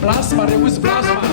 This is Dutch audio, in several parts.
Blaas maar, jongens, blaas maar.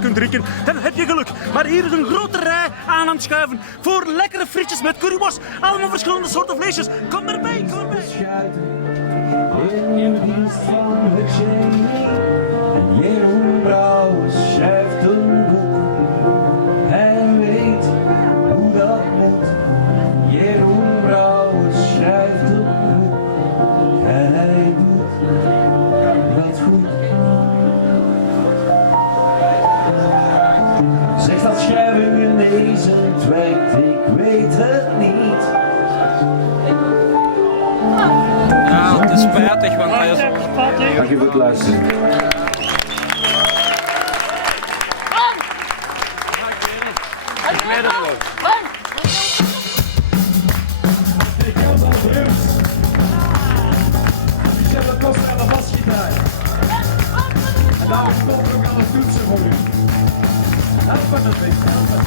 Kunt drinken, dan heb je geluk. Maar hier is een grote rij aan het schuiven voor lekkere frietjes met curryworst. Allemaal verschillende soorten vleesjes. Kom erbij, kom erbij. In dienst van het genie. En Jeroen Brouwers schrijft een boek. Hij weet hoe dat moet. Jeroen Brouwers schrijft een boek. En hij doet dat goed. Zegt dat schrijven genezend werkt, ik weet het niet. Ja, het is spijtig, want hij is... Dank je voor het luisteren. Ik weet het wel. Ik heb al drums. Ik heb een kost aan de basgitaar. En daar is het ook aan het toetsen voor u. Helpen het niet, helpen.